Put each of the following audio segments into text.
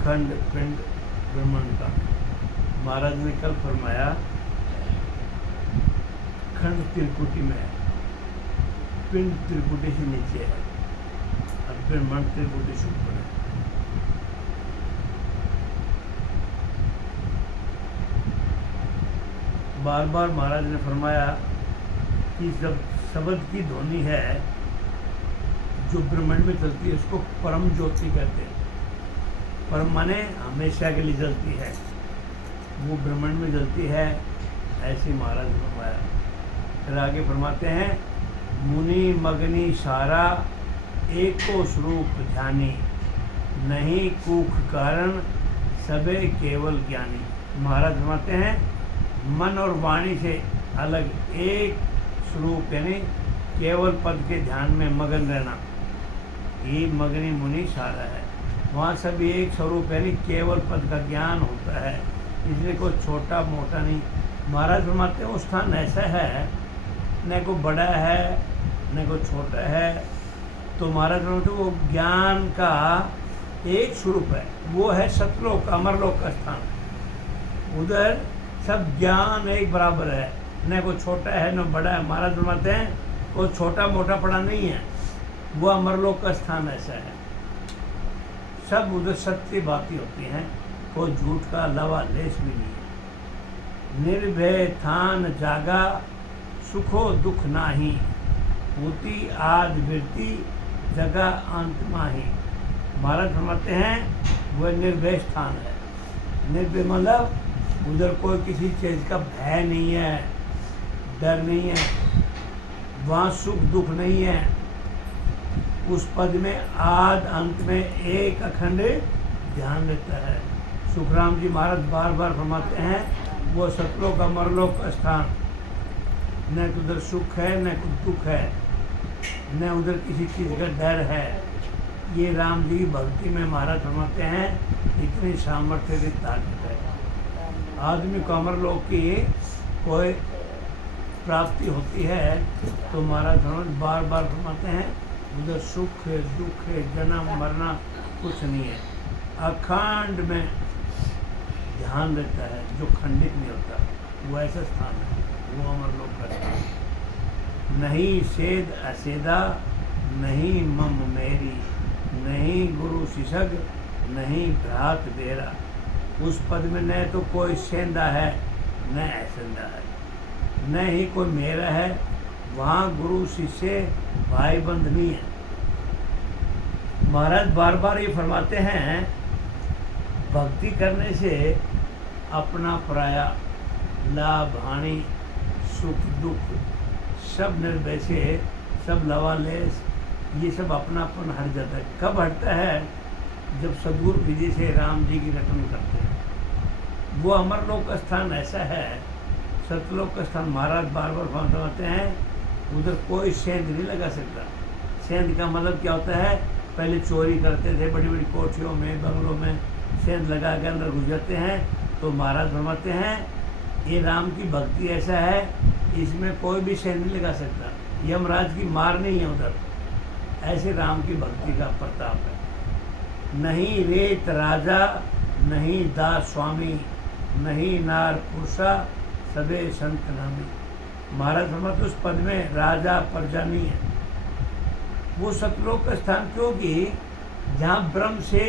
खंड पिंड ब्रह्मांड का। महाराज ने कल फरमाया खंड त्रिकुटी में है, पिंड त्रिकुटी से नीचे है और ब्रह्मांड त्रिकुटी से ऊपर है। बार बार महाराज ने फरमाया कि जब शब्द की ध्वनि है जो ब्रह्मांड में चलती है उसको परम ज्योति कहते हैं। परम माने हमेशा के लिए जलती है, वो ब्रह्मांड में जलती है, ऐसी महाराज ने फरमाया। फिर आगे फरमाते हैं मुनि मगनी सारा एको स्वरूप ध्यानी, नहीं कूख कारण सबे केवल ज्ञानी। महाराज फरमाते हैं मन और वाणी से अलग एक स्वरूप यानी केवल पद के ध्यान में मगन रहना, ये मगनी मुनि सारा है। वहाँ सब एक स्वरूप यानी केवल पद का ज्ञान होता है, इसलिए कोई छोटा मोटा नहीं। महाराज फरमाते हैं वो स्थान ऐसा है न कोई बड़ा है न कोई छोटा है। तो महाराज फरमाते वो ज्ञान का एक स्वरूप है, वो है सतलोक अमरलोक का स्थान। उधर सब ज्ञान एक बराबर है, न कोई छोटा है न बड़ा है। महाराज फरमाते हैं कोई छोटा मोटा पड़ा नहीं है, वो अमरलोक का स्थान ऐसा है। सब उधर सत्य बातें होती हैं, कोई झूठ का लवा लेश भी नहीं है। निर्भय थान जागा सुखो दुख नाही, होती आद वृत्ति जगह अंत माही। महाराज फरमाते हैं वह निर्भय स्थान है। निर्भय मतलब उधर कोई किसी चीज़ का भय नहीं है, डर नहीं है, वहाँ सुख दुख नहीं है। उस पद में आद अंत में एक अखंड ध्यान रहता है। सुखराम जी महाराज बार बार फरमाते हैं वो सतलोक अमरलोक का स्थान, न तो उधर सुख है न कुछ दुख है, न उधर किसी चीज़ का डर है। ये राम जी की भक्ति में महाराज फरमाते हैं इतनी सामर्थ्य की ताकत है। आदमी को अमरलोक की कोई प्राप्ति होती है तो महाराज बार बार फरमाते हैं उधर सुख है दुख है जन्म मरना कुछ नहीं है, अखंड में ध्यान रहता है जो खंडित नहीं होता, वो ऐसा स्थान है, वो अमरलोक का स्थान। नहीं सेद असेदा नहीं मम मेरी, नहीं गुरु शिशग नहीं भ्रात बेरा। उस पद में न तो कोई सेंधा है न ऐसेंधा है, न ही कोई मेरा है, वहाँ गुरु शिष्य भाई बंध नहीं है। महाराज बार बार ये फरमाते हैं भक्ति करने से अपना पराया लाभ हानि सुख दुख सब निर्भय से सब लवालेस ये सब अपनापन हट जाता है। कब हटता है? जब सद्गुरु विधि से राम जी की रटन करते हैं। वो अमरलोक का स्थान ऐसा है, सतलोक का स्थान महाराज बार बार फरमाते हैं उधर कोई सेंध नहीं लगा सकता। सेंध का मतलब क्या होता है? पहले चोरी करते थे, बड़ी बड़ी कोठियों में बंगलों में सेंध लगा के अंदर घुस जाते हैं। तो महाराज फरमाते हैं ये राम की भक्ति ऐसा है इसमें कोई भी सेंध नहीं लगा सकता, यमराज की मार नहीं है उधर। ऐसे राम की भक्ति का प्रताप है। नहीं रेत राजा नहीं दास स्वामी, नहीं नार पुरुषा सबे संत नामी। महाराज फरमाते उस पद में राजा प्रजा नहीं है। वो सतलोक का स्थान क्योंकि जहाँ ब्रह्म से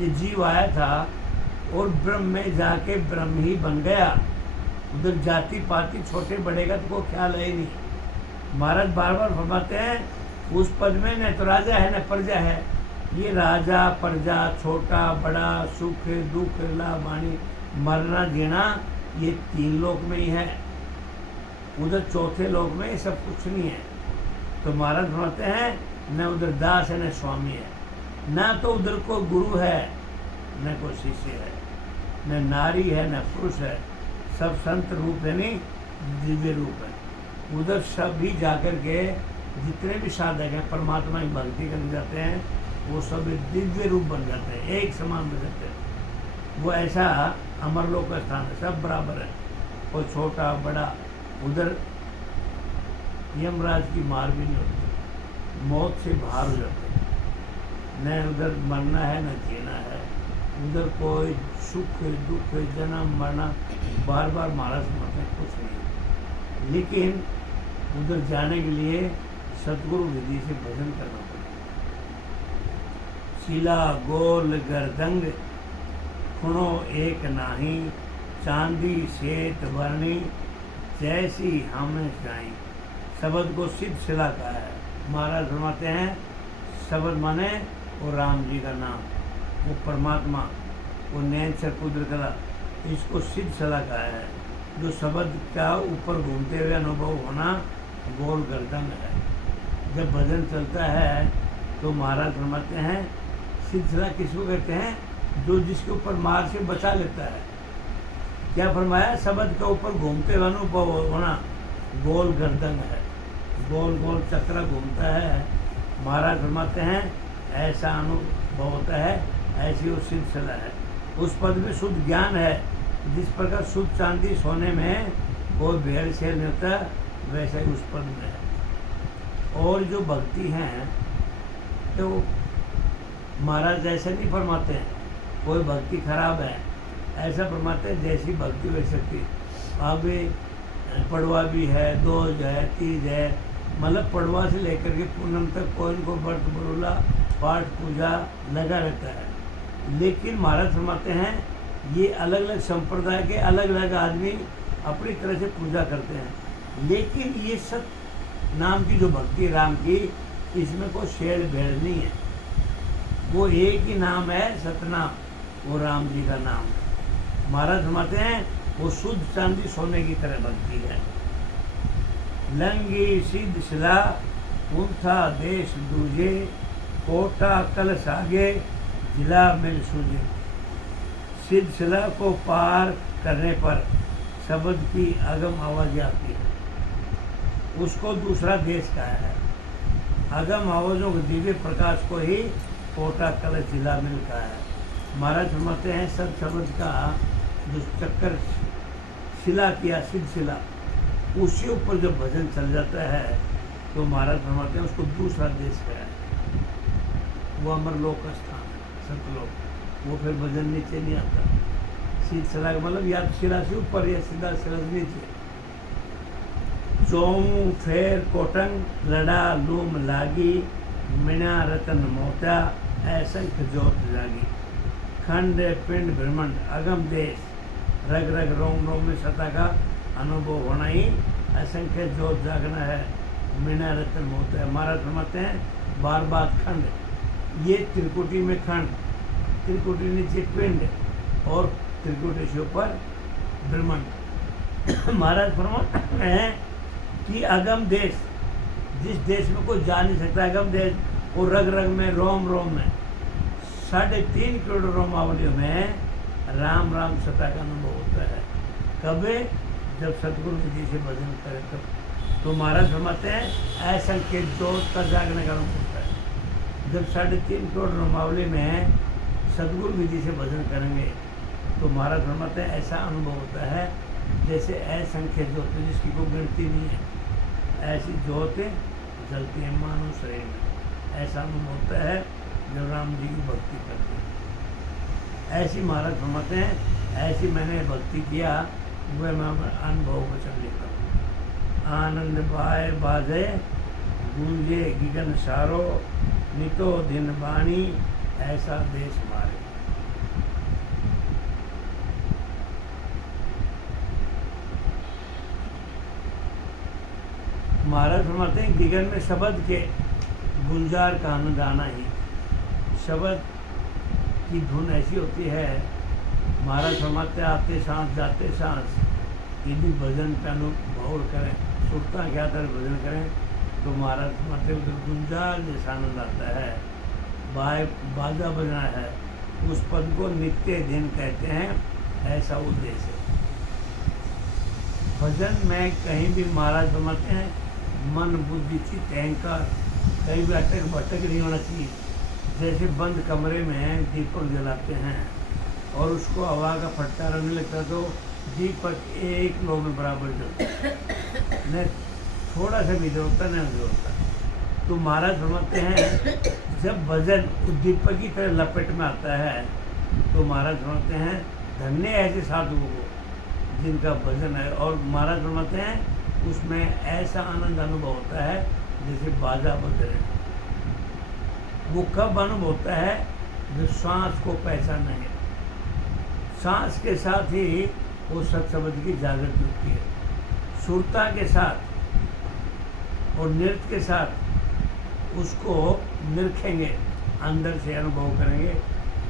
ये जीव आया था और ब्रह्म में जाके ब्रह्म ही बन गया, उधर जाति पाति छोटे बड़े का तो कोई ख्याल है ही नहीं। महाराज बार बार फरमाते हैं उस पद में न तो राजा है न प्रजा है। ये राजा प्रजा छोटा बड़ा सुख दुख लाभ हानि मरना जीना ये तीन लोक में ही है, उधर चौथे लोक में ये सब कुछ नहीं है। तो महाराज फरमाते हैं न उधर दास है न स्वामी है, न तो उधर कोई गुरु है न कोई शिष्य है, न नारी है न पुरुष है, सब संत रूप है नहीं दिव्य रूप है। उधर सब भी जाकर के जितने भी साधक हैं परमात्मा की भक्ति करने जाते हैं वो सब दिव्य रूप बन जाते हैं, एक समान बन जाते हैं। वो ऐसा अमरलोक का स्थान है, सब बराबर है, कोई छोटा बड़ा। उधर यमराज की मार भी नहीं होती, मौत से बाहर हो जाते हैं, न उधर मरना है न जीना है, उधर कोई सुख दुख जन्म मरना बार बार महाराज फरमाते हैं कुछ नहीं, लेकिन उधर जाने के लिए सतगुरु विधि से भजन करना पड़ेगा। शिला गोल गर्दंग खुणो एक नाही, चांदी श्वेत वर्णी जैसी हमें जाई। शब्द को सिद्ध शिला का है। महाराज फरमाते हैं शब्द माने वो राम जी का नाम, वो परमात्मा, वो नैन से कुदर कला, इसको सिद्ध शिला का है। जो शब्द का ऊपर घूमते हुए अनुभव होना गोल गर्दन है। जब भजन चलता है तो महाराज फरमाते हैं सिद्ध शिला किसको कहते हैं? जो जिसके ऊपर मार से बचा लेता है। क्या फरमाया? शब्द के ऊपर घूमते हुए अनुभव होना गोल गर्दन है। गोल गोल चक्र घूमता है। महाराज फरमाते हैं ऐसा अनुभव होता है, ऐसी वो सिद्ध शिला है। उस पद में शुद्ध ज्ञान है। जिस प्रकार शुद्ध चांदी सोने में कोई भेड़ शेर नहीं होता, वैसा ही उस पद में है। और जो भक्ति हैं तो महाराज ऐसे नहीं फरमाते हैं कोई भक्ति खराब है, ऐसा फरमाते हैं जैसी भक्ति वैसे की। अब पड़वा भी है, दोज है, तीज है, मतलब पड़वा से लेकर के पूनम तक कोई इनको व्रत बरूला पाठ पूजा लगा रहता है। लेकिन महाराज फरमाते हैं ये अलग अलग संप्रदाय के अलग अलग आदमी अपनी तरह से पूजा करते हैं, लेकिन ये सत नाम की जो भक्ति राम की, इसमें कोई शेर भेड़ नहीं है। वो एक ही नाम है सतनाम, वो राम जी का नाम है। महाराज फरमाते हैं वो शुद्ध चांदी सोने की तरह भक्ति है। लंगी सिद्ध शिला उनथा देश दूजे, कोटा कलश आगे जिला मिल सूझे। सिद्ध शिला को पार करने पर शब्द की अगम आवाज़ आती है, उसको दूसरा देश का है। अगम आवाज़ों के दिव्य प्रकाश को ही कोटा कलश जिला मिल का है। महाराज फरमाते हैं सब शब्द का जो चक्कर शिला किया सिद्ध शिला, उसी ऊपर जब भजन चल जाता है तो महाराज फरमाते हैं उसको दूसरा देश का है। वो अमरलोक का स्थान है, सतलोक। वो फिर भजन नीचे नहीं आता। सीध शिला का मतलब या शिला से ऊपर या सीधा शिला से नीचे। चौमू फेर कोटंग लड़ा लूम लागी, मिना रतन मोता असंख्य जोत जागी। खंड पिंड ब्रह्मांड अगम देश, रग रग रोम रोम में सता का अनुभव होना ही असंख्य जोत जागना है। मिना रतन मोता है। महाराज फरमाते हैं बार बार खंड, ये त्रिकुटी में खंड, त्रिकुटी नीचे पिंड और त्रिकुटी से ऊपर ब्रह्मांड। महाराज फरमाते हैं कि अगम देश, जिस देश में कोई जा नहीं सकता, अगम देश वो रग रग में रोम रोम में 3.5 करोड़ रोमावलियों में राम राम सता का अनुभव होता है। कभी जब सतगुरु विधि से भजन करें तब। तो महाराज फरमाते हैं असंख्य जोत का जागने का अनुभव होता है। जब 3.5 करोड़ रोमावली में सतगुरु विधि से भजन करेंगे तो महाराज फरमाते हैं ऐसा अनुभव होता है जैसे असंख्य जोत जिसकी कोई गिनती नहीं है, ऐसी जोतें जलती हैं मानव शरीर में। ऐसा अनुभव होता है जब राम जी की भक्ति करते हैं। ऐसी महाराज फरमाते हैं ऐसी मैंने भक्ति किया, वह मैं अनुभव को चल लिखा हूँ। आनंद बाय बाजे गूंजे गिगन सारो, नितो दिन बाणी ऐसा देश मारे। महाराज फरमाते हैं गिगन में शब्द के गुंजार का आनंद आना ही। शब्द की धुन ऐसी होती है, महाराज फरमाते आते सांस जाते सांस यदि भजन का अनुभव करें, सुरता क्या तरह भजन करें तो महाराज फरमाते उधर गुंजार जैसा आनंद आता है। बाजा बजना है, उस पद को नित्य दिन कहते हैं, ऐसा उद्देश्य है। भजन में कहीं भी महाराज फरमाते हैं मन बुद्धि चित्त अहंकार कहीं भी अटक भटक नहीं होना चाहिए। जैसे बंद कमरे में दीपक जलाते हैं और उसको हवा का फटकार नहीं लगता तो दीपक एक लो में बराबर जलता है, न थोड़ा सा भी इधर होता न उधर होता। तो महाराज फरमाते हैं जब भजन दीपक की तरह लपेट में आता है तो महाराज फरमाते हैं धन्य ऐसे साधुओं को जिनका भजन है। और महाराज फरमाते हैं उसमें ऐसा आनंद अनुभव होता है जैसे बाजा बज रहे हैं। वो कब अनुभव होता है? जो सांस को पहचानेंगे, सांस के साथ ही वो सत्संग की जागृति होती है। सुरता के साथ और नृत्य के साथ उसको निरखेंगे, अंदर से अनुभव करेंगे,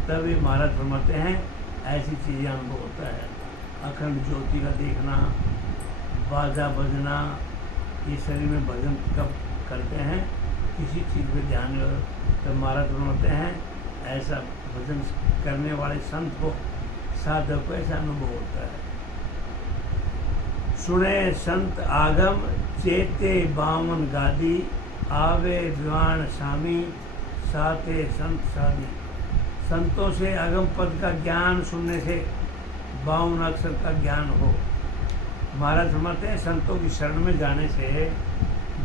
तब ये महाराज फरमाते हैं ऐसी चीज़ें अनुभव होता है। अखंड ज्योति का देखना, बाजा बजना, ये शरीर में भजन कब करते हैं किसी चीज़ पे ध्यान हो, तब महाराज फरमाते हैं ऐसा भजन करने वाले संत को, साधक को ऐसा अनुभव होता है। सुने संत आगम चेते बामन गादी, आवे विवान स्वामी साते संत साधी। संतों से आगम पद का ज्ञान सुनने से 52 अक्षर का ज्ञान हो। महाराज फरमाते हैं संतों की शरण में जाने से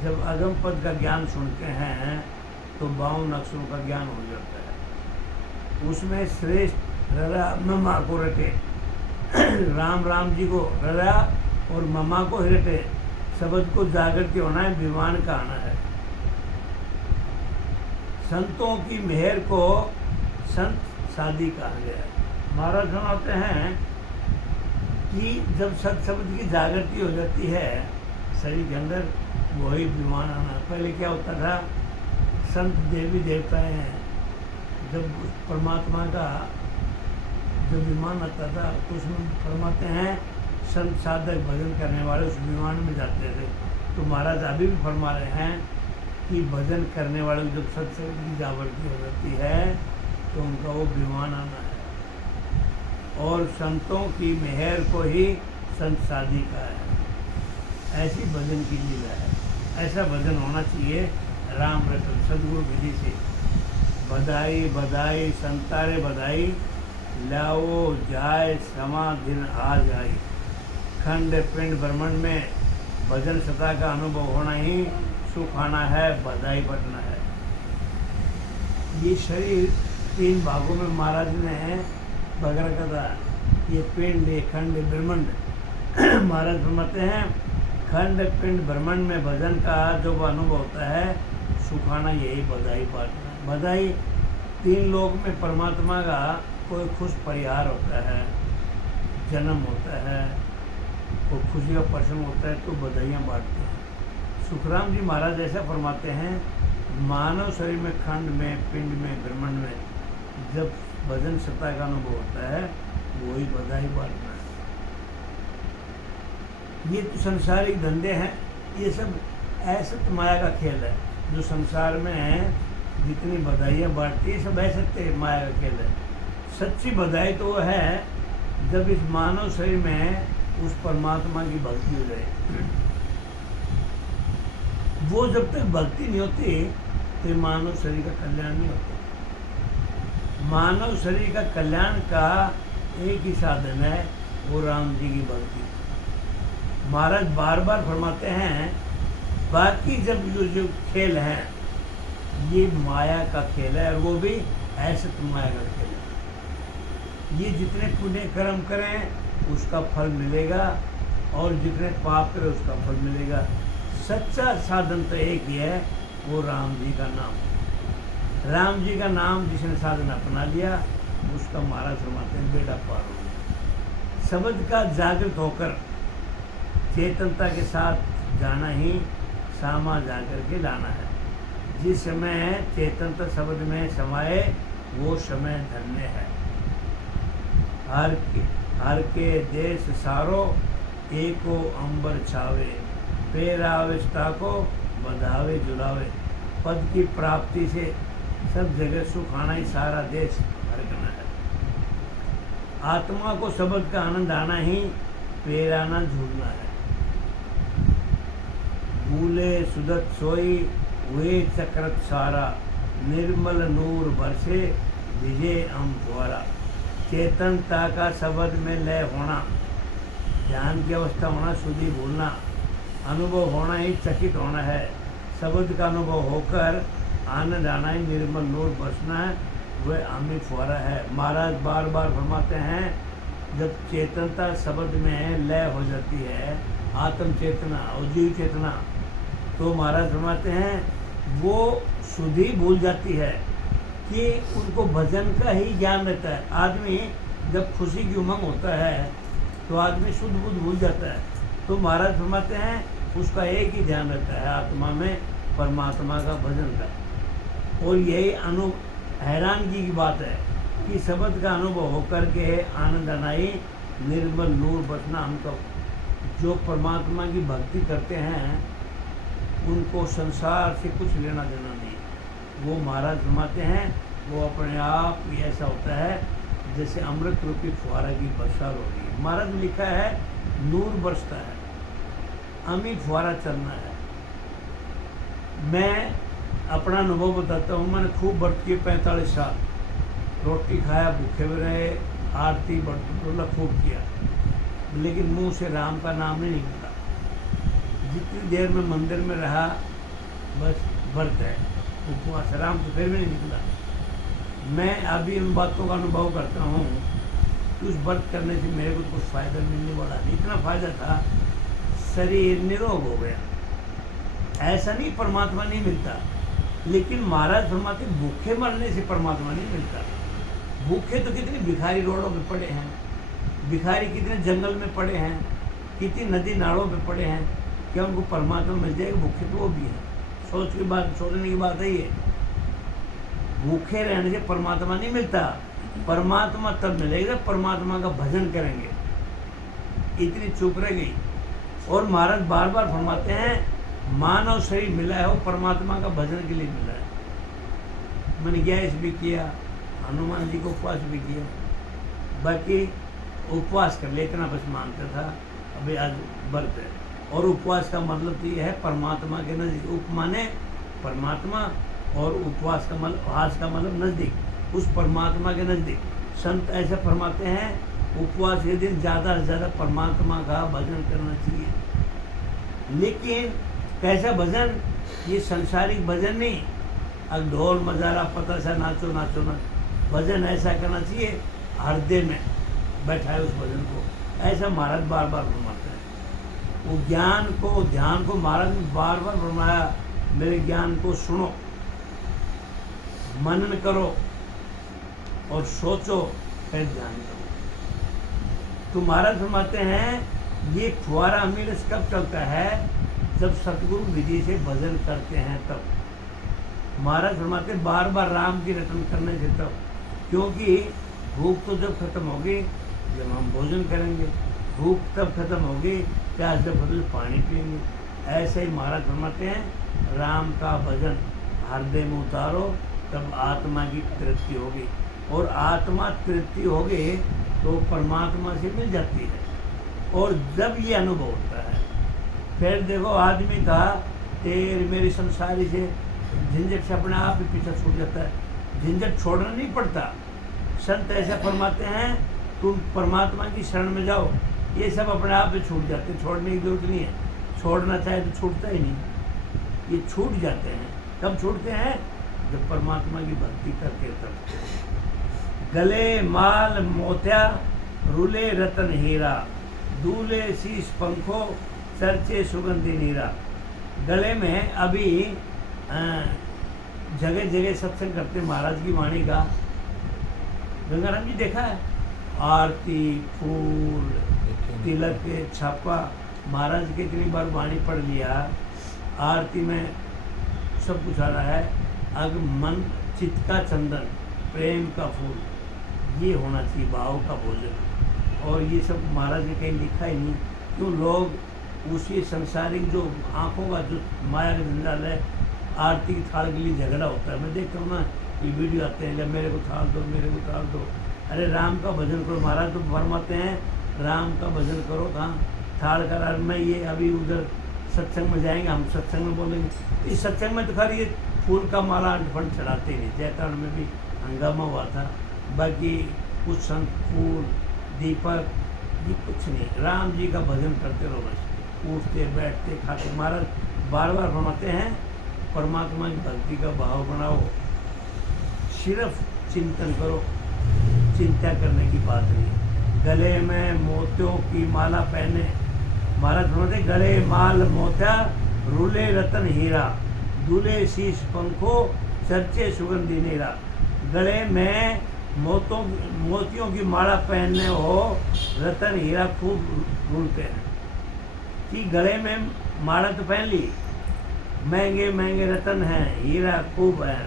जब आगम पद का ज्ञान सुनते हैं तो 52 अक्षरों का ज्ञान हो जाता है। उसमें श्रेष्ठ ररा ममा को रटे, राम राम जी को ररा और ममा को रटे, शब्द को जागृति होना है, विमान का आना है। संतों की मेहर को संत साधी कहा गया है। महाराज सुनाते हैं कि जब सत्शब्द की जागृति हो जाती है शरीर के अंदर, वही विमान आना। पहले क्या होता था, संत देवी देवता हैं, जब परमात्मा का जब विमान आता था तो उसमें फरमाते हैं संत साधक भजन करने वाले उस विमान में जाते थे। तो महाराज अभी भी फरमा रहे हैं कि भजन करने वाले जब सत्संग की जागृति हो जाती है तो उनका वो विमान आना है। और संतों की मेहर को ही संत साधी का है। ऐसी भजन की लीला है, ऐसा भजन होना चाहिए राम रतन सदगुरु विधि से। बधाई बधाई संतारे बधाई, लाओ जाए समा दिन आ जाए। खंड पिंड ब्रह्मांड में भजन सत्ता का अनुभव होना ही सुख आना है, बधाई बटना है। ये शरीर 3 भागों में महाराज ने बगरा कहा, ये पिंड ये खंड ब्रह्मांड। महाराज फरमाते हैं खंड पिंड ब्रह्मांड में भजन का जो अनुभव होता है सुखाना यही बधाई बांटना। बधाई 3 लोक में परमात्मा का कोई खुश परिहार होता है, जन्म होता है, कोई खुशी का प्रसंग होता है तो बधाइयाँ बांटते हैं। सुखराम जी महाराज ऐसा फरमाते हैं मानव शरीर में खंड में पिंड में ब्रह्मांड में जब भजन सत्ता का अनुभव होता है वही बधाई बांटना है। ये तो संसारिक धंधे हैं, ये सब ऐसा माया का खेल है। जो संसार में है जितनी बधाइयाँ बांटती है सब ऐसे माया का खेल है। सच्ची बधाई तो वो है जब इस मानव शरीर में उस परमात्मा की भक्ति हो जाए। वो जब तक भक्ति नहीं होती तो मानव शरीर का कल्याण नहीं होता। मानव शरीर का कल्याण का एक ही साधन है, वो राम जी की भक्ति। महाराज बार बार फरमाते हैं बाकी जब जो खेल हैं ये माया का खेल है, और वो भी ऐसे तो माया का खेल है। ये जितने पुण्य कर्म करें उसका फल मिलेगा और जितने पाप करें उसका फल मिलेगा। सच्चा साधन तो एक ही है, वो राम जी का नाम। राम जी का नाम जिसने साधन अपना लिया उसका महाराज फरमाते हैं बेड़ा पार हो गया। शब्द का जागृत होकर चेतनता के साथ जाना ही सामा जाकर के लाना है। जिस समय चेतनता शब्द में समाये वो समय धन्य है। हर के देश सारो एको अंबर छावे, पेराविष्टा को बधावे जुलावे। पद की प्राप्ति से सब जगह सुख आना ही सारा देश हरकना है। आत्मा को शब्द का आनंद आना ही पेराना झूलना है। भूले सुदत सोई हुए चक्रत सारा, निर्मल नूर बरसे विजय अम द्वारा। चेतनता का शब्द में लय होना, ध्यान की अवस्था होना, शुद्धि भूलना, अनुभव होना ही चकित होना है। शब्द का अनुभव होकर आनंद आना ही निर्मल नूर बरसना है, वह आमी फुहारा है। महाराज बार बार फरमाते हैं जब चेतनता शब्द में लय हो जाती है, आत्म चेतना और जीव चेतना, तो महाराज फरमाते हैं वो शुद्धि भूल जाती है कि उनको भजन का ही ज्ञान रहता है। आदमी जब खुशी की उमंग होता है तो आदमी शुद्ध बुद्ध भूल जाता है। तो महाराज फरमाते हैं उसका एक ही ध्यान रहता है आत्मा में, परमात्मा का भजन का। और यही हैरानगी की बात है कि शब्द का अनुभव होकर के आनंद अनाई निर्मल नूर बसना हमको। जो परमात्मा की भक्ति करते हैं उनको संसार से कुछ लेना देना नहीं। वो महाराज फरमाते हैं वो अपने आप ही ऐसा होता है जैसे अमृत रूपी फुहारा की बरसात हो रही है। महाराज ने लिखा है नूर बरसता है, अमी फुहारा चलना है। मैं अपना अनुभव बताता हूँ। मैंने खूब व्रत किए 45 साल, रोटी खाया, भूखे में रहे, आरती बरतुल्ला खूब किया, लेकिन मुंह से राम का नाम नहीं निकला। जितनी देर में मंदिर में रहा बस व्रत है, उपवास, राम तो फिर भी नहीं निकला। मैं अभी उन बातों का अनुभव करता हूँ कि उस व्रत करने से मेरे को कुछ फ़ायदा मिलने वाला नहीं। इतना फ़ायदा था, शरीर निरोग हो गया। ऐसा नहीं परमात्मा नहीं मिलता, लेकिन महाराज फरमाते भूखे मरने से परमात्मा नहीं मिलता। भूखे तो कितने भिखारी रोडों पे पड़े हैं, भिखारी कितने जंगल में पड़े हैं, कितनी नदी नालों पे पड़े हैं, क्या उनको परमात्मा मिल जाएगा? भूखे तो वो भी हैं। सोचने की बात है ये। भूखे रहने से परमात्मा नहीं मिलता। परमात्मा तब मिलेगा परमात्मा का भजन करेंगे। इतनी चुप रह गई। और महाराज बार बार फरमाते हैं मानव शरीर मिला है वो परमात्मा का भजन के लिए मिला है। मैंने गैस भी किया, हनुमान जी को उपवास भी किया, बाकी उपवास कर ले इतना बस मानता था। अभी आज व्रत है। और उपवास का मतलब तो ये है परमात्मा के नज़दीक। उप माने परमात्मा और उपवास का मतलब, हास का मतलब नज़दीक, उस परमात्मा के नज़दीक। संत ऐसे फरमाते हैं उपवास के दिन ज़्यादा से ज़्यादा परमात्मा का भजन करना चाहिए। लेकिन कैसा भजन? ये संसारिक भजन नहीं, अब ढोल मजारा पता सा नाचो नाचो ना। भजन ऐसा करना चाहिए हृदय में बैठा है उस भजन को। ऐसा महाराज बार बार फरमाते हैं। वो ज्ञान को, ध्यान को महाराज ने बार बार फरमाया मेरे ज्ञान को सुनो, मनन करो और सोचो, फिर ध्यान करो। तो महाराज फरमाते हैं ये फुहारा हमें कब चलता है? जब सतगुरु विधि से भजन करते हैं तब। महाराज फरमाते हैं बार बार राम की रटन करने से तब, क्योंकि भूख तो जब खत्म होगी जब हम भोजन करेंगे, भूख तब खत्म होगी प्यास जब खत्म पानी पिएंगे। ऐसे ही महाराज फरमाते हैं राम का भजन हृदय में उतारो तब आत्मा की तृप्ति होगी, और आत्मा तृप्ति होगी तो परमात्मा से मिल जाती है। और जब ये अनुभव होता है फिर देखो आदमी का तेरी मेरी संसारी से झंझट से अपने आप ही पीछा छूट जाता है। झंझट छोड़ना नहीं पड़ता। संत ऐसा फरमाते हैं तुम परमात्मा की शरण में जाओ, ये सब अपने आप ही छूट जाते हैं, छोड़ने की जरूरत नहीं है। छोड़ना चाहे तो छूटता ही नहीं, ये छूट जाते हैं। कब छूटते हैं? जब परमात्मा की भक्ति करके तब। गले माल मोतिया रुले रतन हीरा, दूल्हे शीश पंखो चर्चे सुगंधी नीरा। गले में अभी जगह जगह सत्संग करते महाराज की वाणी का। गंगाराम जी देखा है आरती, फूल, तिलक के छापा, महाराज की इतनी बार वाणी पढ़ लिया। आरती में सब कुछ आ रहा है। अग मन चित्त का चंदन, प्रेम का फूल, ये होना चाहिए भाव का भोजन। और ये सब महाराज ने कहीं लिखा ही नहीं। क्यों? लोग उसी संसारिक जो आँखों का जो माया का जंजाल है, आरती की थाल के लिए झगड़ा होता है। मैं देखता हूँ ना ये वीडियो आते हैं, जब मेरे को थाल दो, मेरे को थाल दो। अरे राम का भजन करो। महाराज तो फरमाते हैं राम का भजन करो, कहाँ थाल का। मैं ये अभी उधर सत्संग में जाएंगे, हम सत्संग में बोलेंगे। इस सत्संग में तो खैर ये फूल का माला अंट चढ़ाते ही नहीं। जयकारण में भी हंगामा हुआ था। बाकी कुछ संत फूल, दीपक, ये कुछ नहीं। राम जी का भजन करते रहो बस, उठते बैठते खाते। महाराज बार बार फरमाते हैं परमात्मा की भक्ति का भाव बनाओ। सिर्फ चिंतन करो, चिंता करने की बात नहीं। गले में मोतियों की माला पहने, महाराज फरमाते गले माल मोतिया रूले रतन हीरा, दूल्हे शीश पंखो चर्चे सुगंधी नीरा। गले में मोतियों की माला पहनने हो, रतन हीरा खूब ढूंढते हैं कि गले में माला तो पहन ली, महंगे महंगे रतन हैं, हीरा खूब है,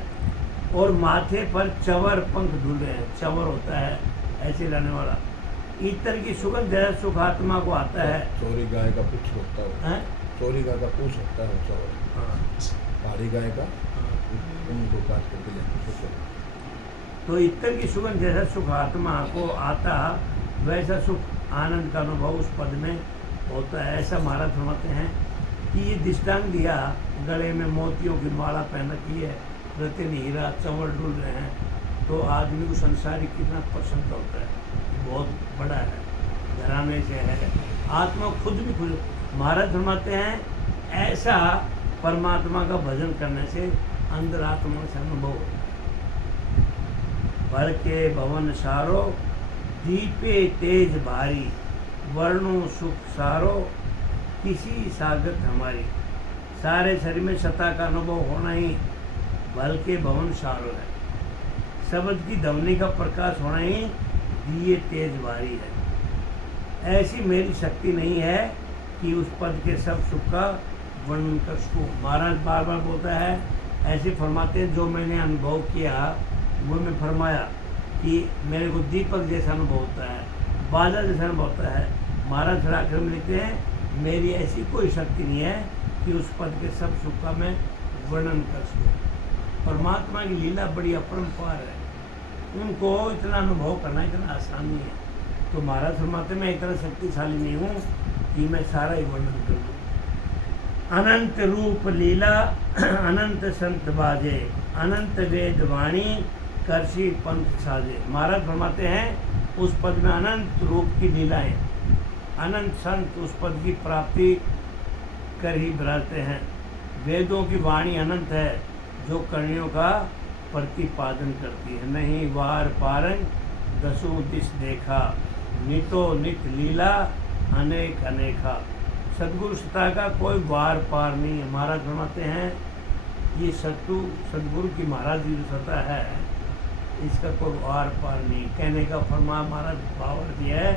और माथे पर चवर पंख ढूंढे हैं। चवर होता है ऐसे रहने वाला। इतर की सुगंध जैसा सुख आत्मा को आता है। चोरी गाय का पूछ होता है, चोरी गाय का पूछ होता है चवर, पहाड़ी गाय का उनको काट करके लेते। तो इतर की सुगंध जैसा सुख आत्मा को आता, वैसा सुख आनंद का अनुभव उस पद में होता है। ऐसा महाराज फरमाते हैं कि ये दृष्टांत दिया, गले में मोतियों की माला पहन रखी है, रतन हीरा चंवर डुल रहे हैं, तो आदमी को संसारिक कितना पसंद होता है, बहुत बड़ा है, घराने से है, आत्मा खुद भी खुद। महाराज फरमाते हैं ऐसा परमात्मा का भजन करने से अंदर आत्मा से अनुभव होता है। भर के भवन सारो दीपे तेज भारी, वर्णो सुख सारो किसी सागत हमारी। सारे शरीर में सत्ता का अनुभव होना ही भल के भवन सारो है। शब्द की ध्वनि का प्रकाश होना ही दिए तेज भारी है। ऐसी मेरी शक्ति नहीं है कि उस पद के सब सुख का वर्णन कर सकूँ। महाराज बार बार बोलता है, ऐसे फरमाते हैं जो मैंने अनुभव किया वो मैं फरमाया कि मेरे को दीपक जैसा अनुभव होता है, बादल जैसा अनुभव होता है। महाराज फिर आखिर में लिखते हैं मेरी ऐसी कोई शक्ति नहीं है कि उस पद के सब सुख का मैं वर्णन कर सकूँ। परमात्मा की लीला बड़ी अपरंपार है, उनको इतना अनुभव करना इतना आसान नहीं है। तो महाराज फरमाते मैं इतना शक्तिशाली नहीं हूँ कि मैं सारा ही वर्णन कर दूँ। अनंत रूप लीला अनंत संत बाजे, अनंत वेद वाणी करसी पंथ साजे। महाराज फरमाते हैं उस पद में अनंत रूप की लीलाएं, अनंत संत उस पद की प्राप्ति कर ही विराजते हैं। वेदों की वाणी अनंत है जो कर्णियों का प्रतिपादन करती है। नहीं वार पारंग दसों दिश देखा, नितो नित लीला अनेक अनेका। सदगुरु सत्ता का कोई वार पार नहीं है। महाराज फरमाते हैं ये सदगुरु की महाराज जी जो सत्ता है इसका कोई वार पार नहीं। कहने का फरमा महाराज पावर दिया है,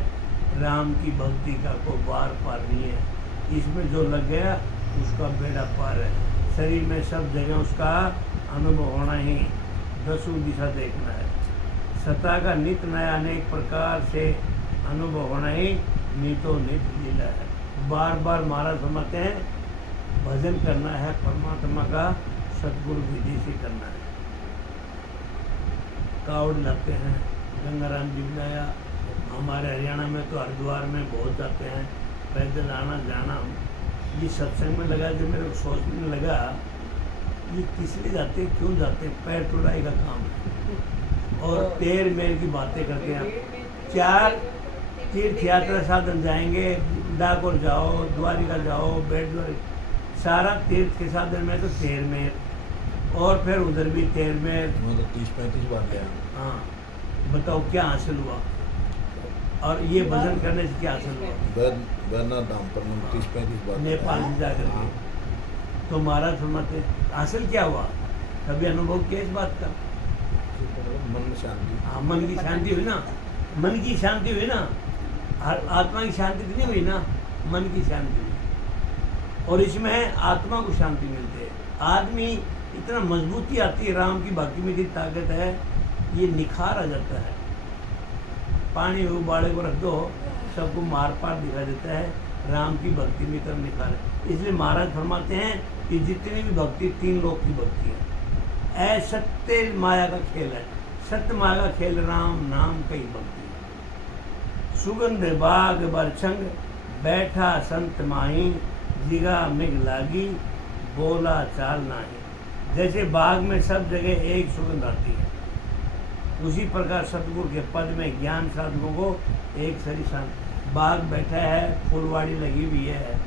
राम की भक्ति का कोई वार पार नहीं है। इसमें जो लग गया उसका बेड़ा पार है। शरीर में सब जगह उसका अनुभव होना ही, दसों दिशा देखना है। सत्ता का नित नया अनेक प्रकार से अनुभव होना ही नितो नित लीला है। बार बार महाराज समझते हैं भजन करना है परमात्मा का, सतगुरु विधि से करना है। कावड़ लाते हैं, गंगाराम जी लाया, हमारे हरियाणा में तो हरिद्वार में बहुत जाते हैं, पैदल आना जाना। ये सत्संग में लगा जब मेरे को सोचने लगा ये किस लिए जाते हैं, क्यों जाते हैं, पैर टुराई का काम है और तेर मेर की बातें करते हैं। 4 तीर्थ यात्रा साधन जाएंगे, डाकोर जाओ, द्वारिका जाओ, बेट द्वारी, सारा तीर्थ के साधन में तो तेर मेर, और फिर उधर भी तेर मेर, 30-35 बार गया। हाँ बताओ क्या हासिल हुआ, और ये भजन करने से क्या हासिल हुआ? वरना धाम पर 30-35 बार नेपाल से जाकर के। तो महाराज फरमाते हासिल क्या हुआ, कभी अनुभव किया इस बात का? मन में शांति। हाँ मन की शांति हुई ना, मन की शांति हुई ना, आत्मा की शांति तो नहीं हुई ना, मन की शांति हुई। और इसमें आत्मा को शांति मिलती है, आदमी इतना मजबूती आती है, राम की भक्ति में इतनी ताकत है, ये निखार आ जाता है। पानी उबाले को रख दो सबको मार पार दिखा देता है, राम की भक्ति में इतना निखार है। इसलिए महाराज फरमाते हैं कि जितनी भी भक्ति 3 लोक की भक्ति है, असत्य माया का खेल है, सत्य माया का खेल राम नाम का ही भक्ति है। सुगंध बाग बरछंग बैठा संत माही, जिगा मिग लागी बोला चाल नाही। जैसे बाग में सब जगह एक सुगंध आती है, उसी प्रकार सतगुरु के पद में ज्ञान साधकों को एक सरी शांत। बाग बैठा है, फुलवाड़ी लगी हुई है,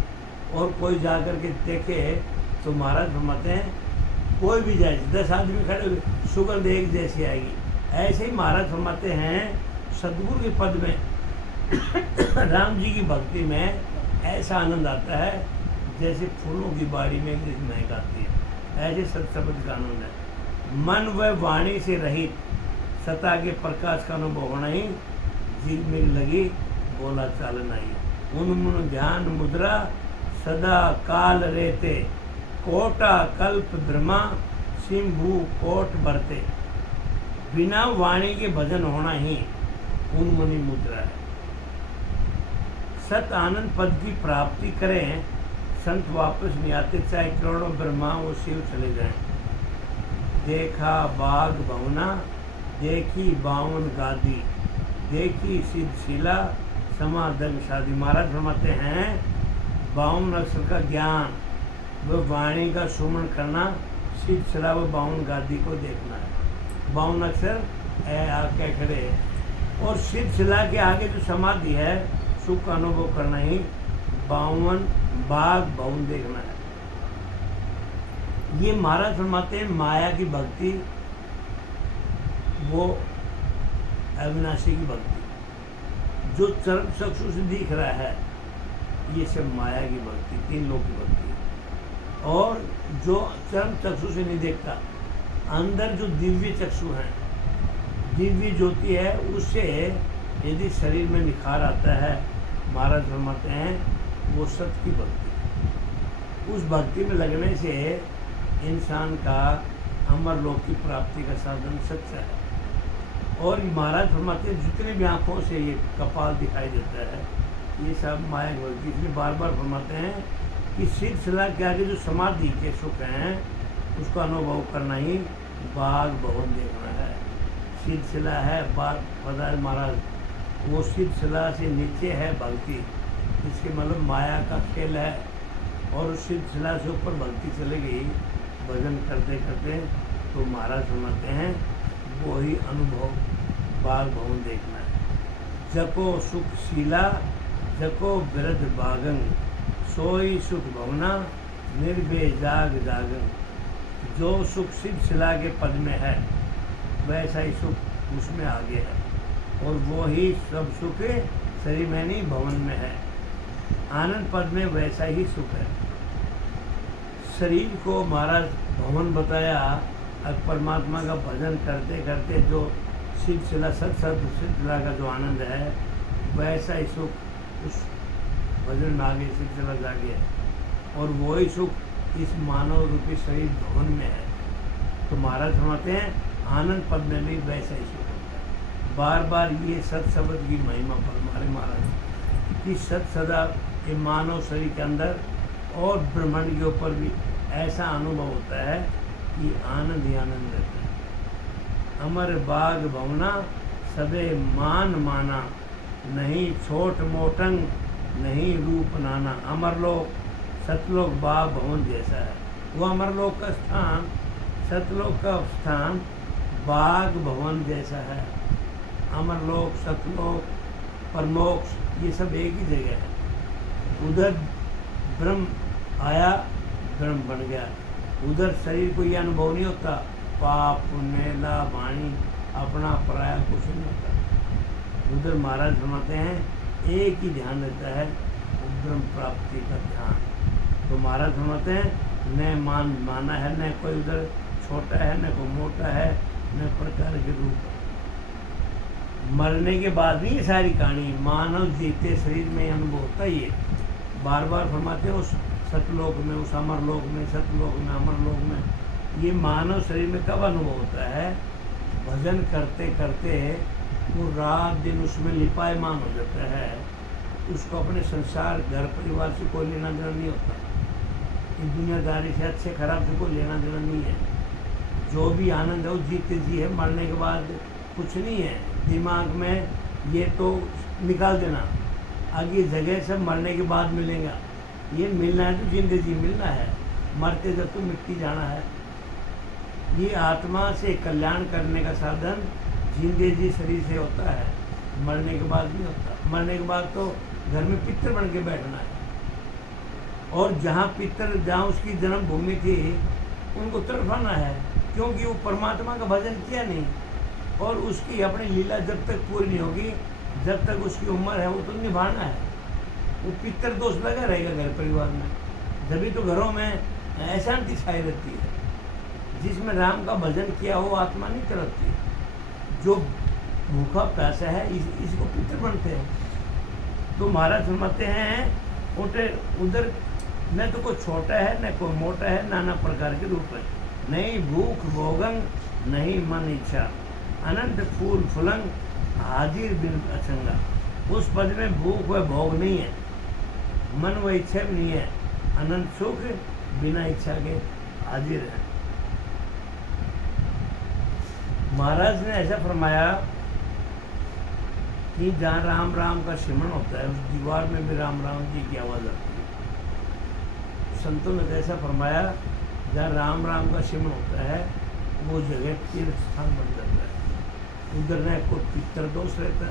और कोई जा कर के देखे तो महाराज फरमाते हैं कोई भी जाए, 10 आदमी खड़े हुए, सुगंध एक जैसी आएगी। ऐसे ही महाराज फरमाते हैं सदगुरु के पद में राम जी की भक्ति में ऐसा आनंद आता है जैसे फूलों की बाड़ी में महक आती है। ऐसे सत्शब्द का आनंद है। मन व वाणी से रहित सता के प्रकाश का अनुभव होना ही जीव में लगी बोला चालना ही। उन्मुन ध्यान मुद्रा सदा काल रहते कोटा कल्प ब्रह्मा सिंभू कोट बरते। बिना वाणी के भजन होना ही उन्मुनि मुद्रा है। सत आनंद पद की प्राप्ति करें संत वापस नहीं आते, चाहे करोड़ों ब्रह्मा वो शिव चले जाएं। देखा बाग भवना देखी बावन गादी देखी सिद्ध शिला समादग शादी। महाराज फरमाते हैं 52 अक्षर का ज्ञान व वाणी का सुमन करना, सिद्ध शिला व 52 गादी को देखना है। 52 अक्षर है आके खड़े और सिद्ध शिला के आगे जो समाधि है सुख का अनुभव करना ही 52 बाग भवन देखना है। ये महाराज फरमाते हैं माया की भक्ति वो अविनाशी की भक्ति जो चरम चक्षु से दिख रहा है ये सब माया की भक्ति, 3 लोग की भक्ति। और जो चरम चक्षु से नहीं देखता अंदर जो दिव्य चक्षु हैं, दिव्य ज्योति है, उससे यदि शरीर में निखार आता है महाराज फरमाते हैं वो सत की भक्ति। उस भक्ति में लगने से इंसान का अमर लोक की प्राप्ति का साधन सच्चा है। और महाराज फरमाते हैं जितने भी आँखों से ये कपाल दिखाई देता है ये सब माया की भक्ति। इसलिए बार बार फरमाते हैं कि सिद्ध शिला के आगे जो समाधि के सुख हैं उसका अनुभव करना ही बाग भवन देखना है। सिद्ध शिला है बाग पदार महाराज, वो सिद्ध शिला से नीचे है भक्ति, इसके मतलब माया का खेल है। और उस सिद्ध शिला से ऊपर भक्ति चले गई भजन करते करते तो महाराज सुनाते हैं वो ही अनुभव बाग भवन देखना है। जको सुख शीला जको बिरध बागन सोई सुख भवना निर्भय जाग जागन। जो सुख सिद्ध शिला के पद में है वैसा ही सुख उसमें आगे है और वो ही सब सुख शरीर में नहीं भवन में है। आनंद पद में वैसा ही सुख है। शरीर को महाराज भवन बताया, अब परमात्मा का भजन करते करते जो सिद्ध शिला सिद्ध शिला का जो आनंद है वैसा ही सुख उस भजन में आगे सिद्ध शिला जागे है और वही सुख इस मानव रूपी शरीर भवन में है। तो महाराज फरमाते हैं आनंद पद में भी वैसा ही सुख होता है। बार बार ये सत शब्द की महिमा फरमा रहे महाराज कि सत सदा ये मानव शरीर के अंदर और ब्रह्मांड के ऊपर भी ऐसा अनुभव होता है कि आनंद ही आनंद रहता है। अमर बाग भवना सबे मान माना नहीं छोट मोटंग नहीं रूप नाना। अमरलोक सतलोक बाग भवन जैसा है। वो अमरलोक का स्थान सतलोक का स्थान बाग भवन जैसा है। अमरलोक सतलोक परमोक्ष ये सब एक ही जगह है। उधर ब्रह्म आया ब्रह्म बन गया। उधर शरीर को ये अनुभव नहीं होता पाप पुण्य लाभ हानि अपना पराया कुछ नहीं होता। उधर महाराज फरमाते हैं एक ही ध्यान रहता है ब्रह्म प्राप्ति का ध्यान। तो महाराज फरमाते हैं न माना है न कोई उधर छोटा है न कोई मोटा है न प्रकार के रूप। मरने के बाद भी ये सारी कहानी मानव जीते शरीर में अनुभव होता ही है। बार बार फरमाते हैं उस सतलोक में उस अमरलोक में सतलोक में अमरलोक में ये मानव शरीर में कब अनुभव होता है? भजन करते करते वो रात दिन उसमें लिपायमान हो जाता है। उसको अपने संसार घर परिवार से कोई लेना देना नहीं होता। इस दुनियादारी से अच्छे खराब से कोई लेना देना नहीं है। जो भी आनंद है वो जीते जी है। मरने के बाद कुछ नहीं है दिमाग में ये तो निकाल देना आगे जगह सब मरने के बाद मिलेगा। ये मिलना है तो जिंदगी मिलना है, मरते जब तो मिट्टी जाना है। ये आत्मा से कल्याण करने का साधन जिंदगी शरीर से होता है, मरने के बाद नहीं होता। मरने के बाद तो घर में पितर बन के बैठना है और जहाँ पितर जहाँ उसकी जन्मभूमि थी उनको तरफाना है क्योंकि वो परमात्मा का भजन किया नहीं और उसकी अपनी लीला जब तक पूरी नहीं होगी, जब तक उसकी उम्र है वो तो निभाना है। वो पितर दोष लगा रहेगा घर परिवार में, जभी तो घरों में अशांति छाई रहती है। जिसमें राम का भजन किया हो आत्मा नहीं तरसती। जो भूखा प्यासा है इसको पितर बनते हैं। तो महाराज फरमाते हैं उधर न तो कोई छोटा है न कोई मोटा है, नाना प्रकार के रूप है। नहीं भूख भोगंग नहीं मन इच्छा, अनंत फूल फुलंग हाजिर बिन अचंगा। उस पद में भूख व भोग नहीं है, मन व इच्छा भी नहीं है, अनंत सुख बिना इच्छा के हाजिर है। महाराज ने ऐसा फरमाया कि जहाँ राम राम का सिमरन होता है उस दीवार में भी राम राम जी की आवाज़ आती है। संतों ने ऐसा फरमाया जहाँ राम राम का सिमरन होता है वो जगह तीर्थ स्थान बन जाता है। उधर न कोई पितर दोष रहता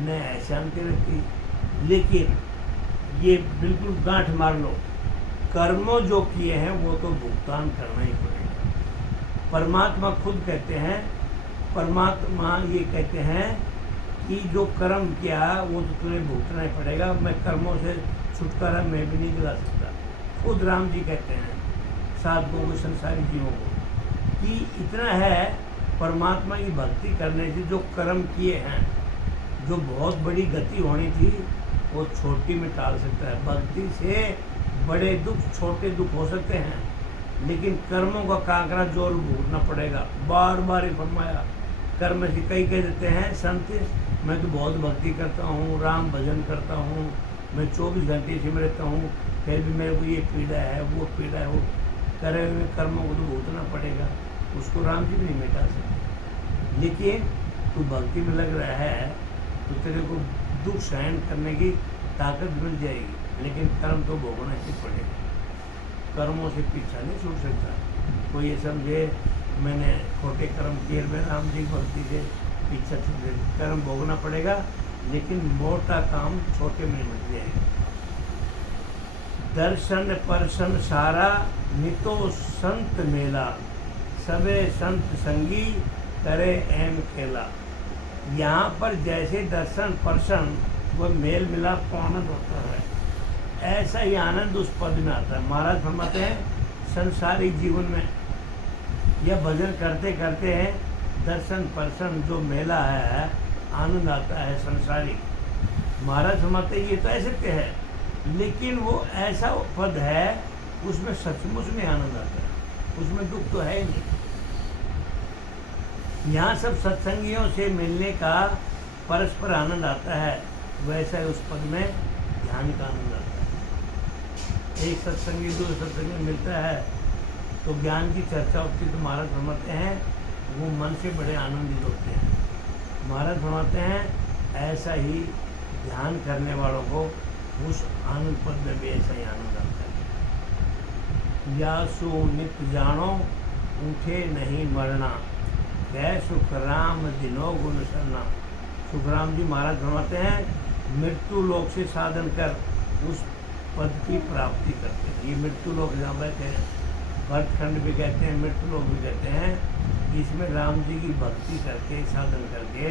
न अशांति रहती। लेकिन ये बिल्कुल गांठ मार लो, कर्मों जो किए हैं वो तो भुगतान करना ही पड़ेगा। परमात्मा खुद कहते हैं, परमात्मा ये कहते हैं कि जो कर्म किया वो तो तुम्हें भुगतना ही पड़ेगा, मैं कर्मों से छुटकारा मैं भी नहीं दिला सकता। खुद राम जी कहते हैं साधकों को, संसारी जीवों को, कि इतना है परमात्मा की भक्ति करने से जो कर्म किए हैं, जो बहुत बड़ी गति होनी थी वो छोटी में टाल सकता है। भक्ति से बड़े दुख छोटे दुख हो सकते हैं, लेकिन कर्मों का कांकरा जोर भूगतना पड़ेगा। बार बार ही फरमाया, कर्म से कई कह देते हैं संत मैं तो बहुत भक्ति करता हूँ, राम भजन करता हूँ, मैं 24 घंटे से रहता हूँ, फिर भी मेरे को ये पीड़ा है वो पीड़ा है। वो करे हुए कर्मों को तो भुगतना पड़ेगा, उसको राम जी भी नहीं मिटा सकते। लेकिन तू भक्ति में लग रहा है तो तेरे को दुख सहन करने की ताकत मिल जाएगी, लेकिन कर्म तो भोगना ही पड़ेगा। कर्मों से पीछा नहीं छूट सकता। कोई ये समझे मैंने खोटे कर्म किए, मैं राम जी की भक्ति से पीछा छूट जाएगा। कर्म भोगना पड़ेगा, लेकिन मोटा काम छोटे में मिल जाएगा। दर्शन परसन सारा नितो संत मेला, सबे संत संगी करे एम खेला। यहाँ पर जैसे दर्शन परसन व मेल मिलाप का आनंद होता है, ऐसा ही आनंद उस पद में आता है। महाराज फरमाते हैं संसारिक जीवन में यह भजन करते करते हैं दर्शन परसन जो मेला है आनंद आता है संसारिक। महाराज फरमाते ये तो ऐसे है, लेकिन वो ऐसा पद है उसमें सचमुच में आनंद आता है, उसमें दुख तो है ही नहीं। यहाँ सब सत्संगियों से मिलने का परस्पर आनंद आता है, वैसा उस पद में ध्यान का आनंद आता है। एक सत्संगी दूसरे सत्संगी मिलता है तो ज्ञान की चर्चा होती है, तो महाराज फरमाते हैं वो मन से बड़े आनंदित होते हैं। महाराज फरमाते हैं ऐसा ही ध्यान करने वालों को उस आनंद पद में भी ऐसा ही आनंद आता है। या सो नित्य जानो उठे नहीं मरना, गए सुख राम दिनो गुण सरना। सुखराम जी महाराज फरमाते हैं मृत्यु लोक से साधन कर उस पद की प्राप्ति करते हैं। ये मृत्यु लोक जहाँ बैठे हैं, भरतखंड भी कहते हैं, मृत्यु लोक भी कहते हैं। इसमें राम जी की भक्ति करके साधन करके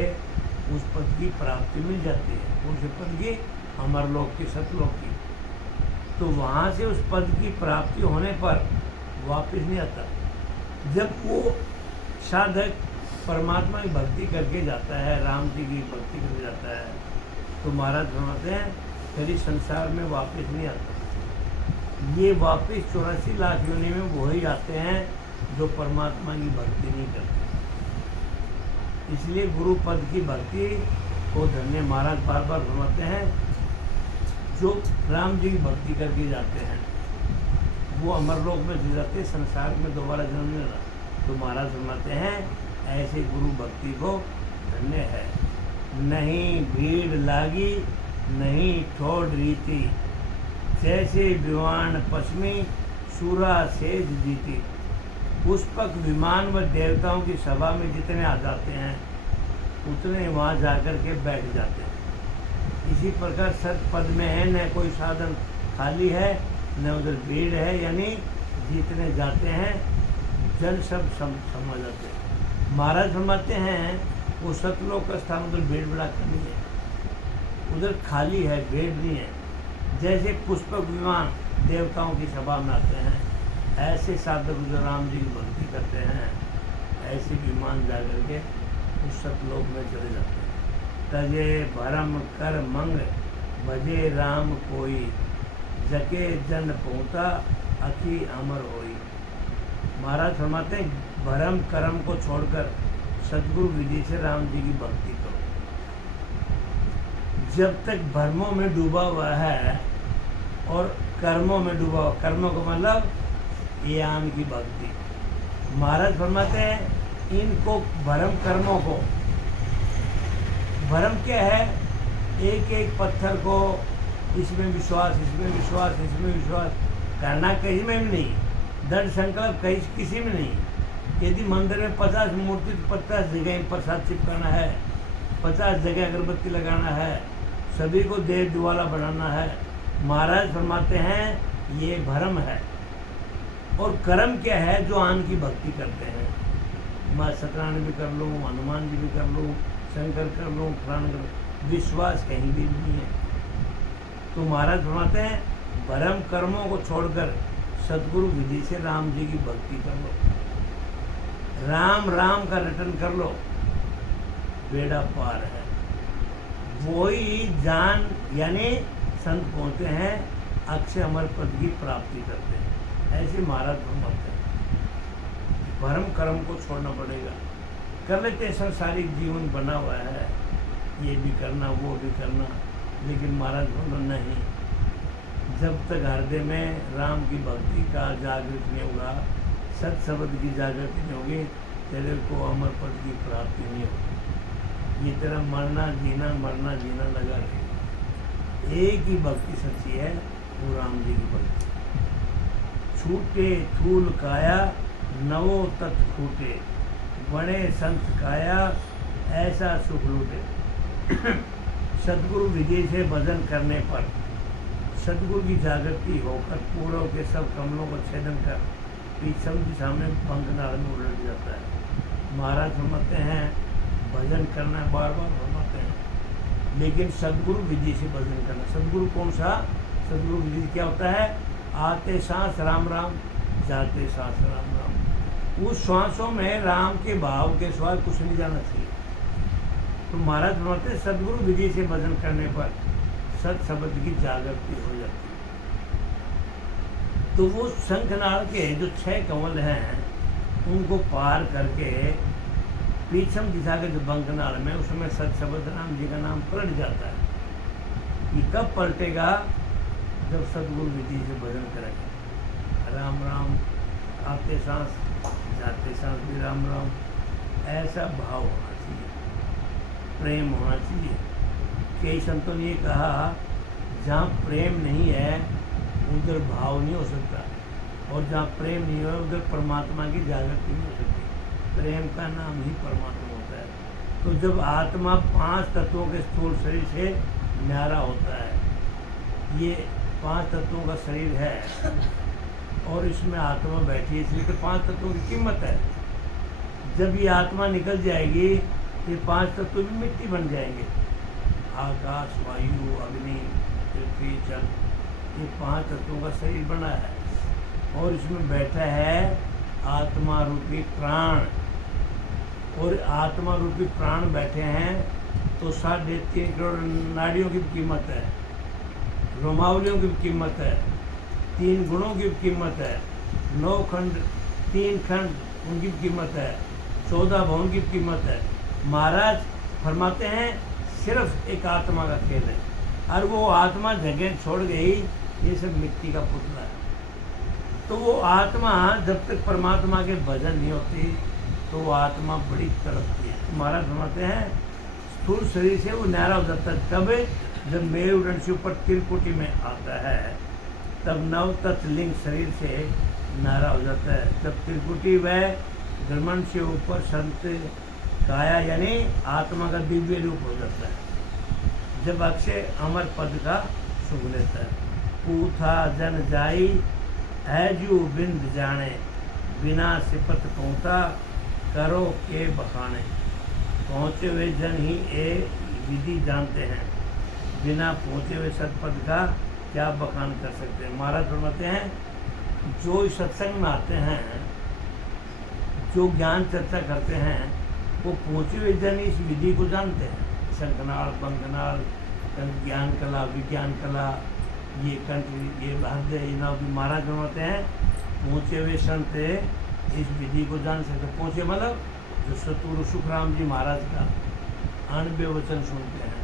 उस पद की प्राप्ति मिल जाती है, उस पद की अमरलोक की, सतलोक की। तो वहाँ से उस पद की प्राप्ति होने पर वापस नहीं आता। जब वो साधक परमात्मा की भक्ति करके जाता है, राम जी की भक्ति करके जाता है, तो महाराज फरमाते हैं फिर इस संसार में वापस नहीं आता। ये वापस 84 लाख योनि में वो ही आते हैं जो परमात्मा की भक्ति नहीं करते। इसलिए गुरु पद की भक्ति को धन्य महाराज बार बार फरमाते हैं। जो राम जी की भक्ति करके जाते हैं वो अमरलोक में चले जाते हैं, संसार में दोबारा जन्म नहीं रहा। तो महाराज फरमाते हैं ऐसे गुरु भक्ति को धन्य है। नहीं भीड़ लागी नहीं ठोड़ रीति, जैसे विमान पश्चिमी सूरा सेज जीती। पुष्पक विमान व देवताओं की सभा में जितने आ जाते हैं उतने वहाँ जाकर के बैठ जाते हैं। इसी प्रकार सत पद में है न कोई साधन खाली है न उधर भीड़ है, यानी जितने जाते हैं जन सब समा जाते हैं। महाराज फरमाते हैं वो सतलोक का स्थान उधर भीड़ भड़ाका नहीं है, उधर खाली है, भीड़ नहीं है। जैसे पुष्पक विमान देवताओं की सभा में आते हैं, ऐसे साधक जो राम जी की भक्ति करते हैं, ऐसे विमान जा करके उस सतलोक में चले जाते हैं। तजे भरम कर मंग भजे राम कोई, जके जन पहुँचा अखी अमर होई। महाराज फरमाते हैं भरम कर्म को छोड़कर सदगुरु विधि से राम जी की भक्ति करो। जब तक भ्रमों में डूबा हुआ है और कर्मों में डूबा हुआ, कर्मों का मतलब ये आम की भक्ति। महाराज फरमाते हैं इनको भरम कर्मों को, भरम क्या है, एक एक पत्थर को इसमें विश्वास, इसमें विश्वास, इसमें विश्वास करना कहीं में भी नहीं, दृढ़ संकल्प कहीं किसी में नहीं। यदि मंदिर में 50 मूर्ति तो 50 जगह प्रसाद चिपकाना है, 50 जगह अगरबत्ती लगाना है, सभी को देव ज्वाला बनाना है। महाराज फरमाते हैं ये भरम है। और कर्म क्या है, जो आन की भक्ति करते हैं, मैं सत्यनारायण भी कर लूँ, हनुमान जी भी कर लूँ, शंकर कर लूँ, प्राण कर लूँ, विश्वास कहीं भी नहीं है। तो महाराज फरमाते हैं भरम कर्मों को छोड़कर सदगुरु विधि से राम जी की भक्ति कर लो, राम राम का रटन कर लो, बेड़ा पार है। वही जान यानी संत पहुँचते हैं, अक्षय अमर पद की प्राप्ति करते हैं। ऐसे महाराज फरमाते हैं भरम कर्म को छोड़ना पड़ेगा। कर लेते संसारिक जीवन बना हुआ है, ये भी करना वो भी करना, लेकिन महाराज बोलो नहीं, जब तक हृदय में राम की भक्ति का जागृत नहीं होगा, सत शब्द की जागृति नहीं होगी, तेरे को अमर पद की प्राप्ति नहीं होगी। ये तेरा मरना जीना लगा रहेगा। एक ही भक्ति सच्ची है, वो राम जी की भक्ति। छूटे थूल काया नवो तत् फूटे, बड़े संत काया ऐसा सुख लूटे। सदगुरु विधि से भजन करने पर सदगुरु की जागृति होकर पूर्व के सब कमलों को छेदन कर पीछम दिशा में पंखनाड़ में उलट जाता है। महाराज फरमाते हैं भजन करना है, बार बार फरमाते हैं, लेकिन सदगुरु विधि से भजन करना। सदगुरु कौन सा? सदगुरु विधि क्या होता है? आते सांस राम राम, जाते सांस राम राम। उस श्वासों में राम के भाव के स्वाद कुछ नहीं जाना चाहिए। तो महाराज फरमाते हैं सदगुरु विधि से भजन करने पर सत शब्द की जागृति हो जाती है। तो वो शंखनाद के जो 6 कमल हैं, उनको पार करके पीछम दिशा के जो बंकनाल में, उसमें सत शब्द राम जी का नाम पलट जाता है। ये कब पलटेगा? जब सदगुरु विधि से भजन करेंगे। राम राम, आते सांस जाते सांस भी राम राम, ऐसा भाव होना चाहिए, प्रेम होना चाहिए। कई संतों ने ये कहा जहाँ प्रेम नहीं है उधर भाव नहीं हो सकता, और जहाँ प्रेम नहीं है उधर परमात्मा की जागृति नहीं हो सकती। प्रेम का नाम ही परमात्मा होता है। तो जब आत्मा 5 तत्वों के स्थूल शरीर से न्यारा होता है, ये 5 तत्वों का शरीर है और इसमें आत्मा बैठी है, इसलिए तो 5 तत्वों की कीमत है। जब ये आत्मा निकल जाएगी, ये 5 तत्व भी मिट्टी बन जाएंगे। आकाश, वायु, अग्नि, पृथ्वी, जल, ये 5 तत्वों का शरीर बना है, और इसमें बैठा है आत्मा रूपी प्राण। और आत्मा रूपी प्राण बैठे हैं तो 3.5 करोड़ नाड़ियों की कीमत है, रोमावलियों की कीमत है, 3 गुणों की कीमत है, 9 खंड, 3 खंड उनकी कीमत है, 14 भवन की कीमत है। महाराज फरमाते हैं सिर्फ एक आत्मा का खेल है, और वो आत्मा जगह छोड़ गई, ये सब मिट्टी का पुतला है। तो वो आत्मा जब तक परमात्मा के भजन नहीं होती, तो वो आत्मा बड़ी तड़पती है। महाराज फरमाते हैं स्थूल शरीर से वो न्यारा हो जाता है। कब? जब मेरुदंड से ऊपर त्रिकुटी में आता है, तब नव तत्व लिंग शरीर से न्यारा हो जाता है। जब त्रिकुटी व ब्रह्मांड से ऊपर संत काया यानी आत्मा का दिव्य रूप हो जाता है। जब अक्षय अमर पद का सुख लेता है। पूथा जन जाई ऐजू बिंद जाने, बिना सिपत पहुँचा करो के बखाने, पहुँचे हुए जन ही ये विधि जानते हैं, बिना पहुँचे हुए सतपद का क्या बखान कर सकते हैं। महाराज फरमाते हैं जो इस सत्संग में आते हैं, जो ज्ञान चर्चा करते हैं, वो पहुँचे हुए जन इस विधि को जानते हैं। शंखनाल, बंखनाल, ज्ञान कला, विज्ञान कला, ये कंठ, ये हृदय, ये नव, महाराज फरमाते हैं पहुँचे हुए संत इस विधि को जान सकते। पहुँचे मतलब जो सतगुरु सुखराम जी महाराज का 98 वचन सुनते हैं,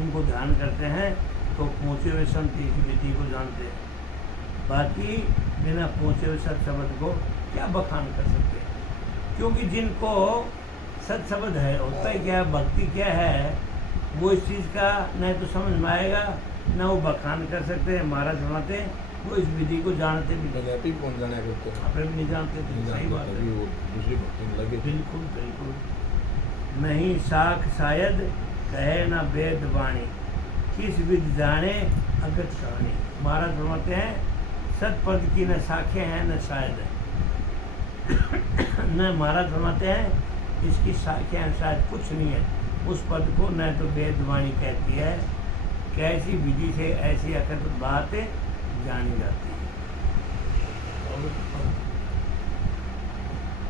उनको ध्यान करते हैं, तो पहुँचे हुए संत इस विधि को जानते हैं। बाकी बिना पहुँचे हुए सत शब्द को क्या बखान कर सकते हैं, क्योंकि जिनको सत शब्द है, होता है क्या, भक्ति क्या है, वो इस चीज़ का न तो समझ में आएगा, न वो बखान कर सकते हैं। महाराज फरमाते हैं वो इस विधि को जानते भी नहीं, आप ही कौन जाने करते हैं, अपने भी नहीं जानते थे। सही बात है, वो दूसरी भक्ति में लगे। बिल्कुल बिल्कुल। नहीं साख शायद कहे न वेद वाणी, किस विधि जाने अगत कहानी। महाराज फरमाते हैं सतपद की न साखें हैं न शायद है, न महाराज फरमाते हैं इसकी साखें हैं, शायद कुछ नहीं है उस पद को, न तो वेदवाणी कहती है, कैसी विधि से ऐसी अकथ बात जानी जाती है।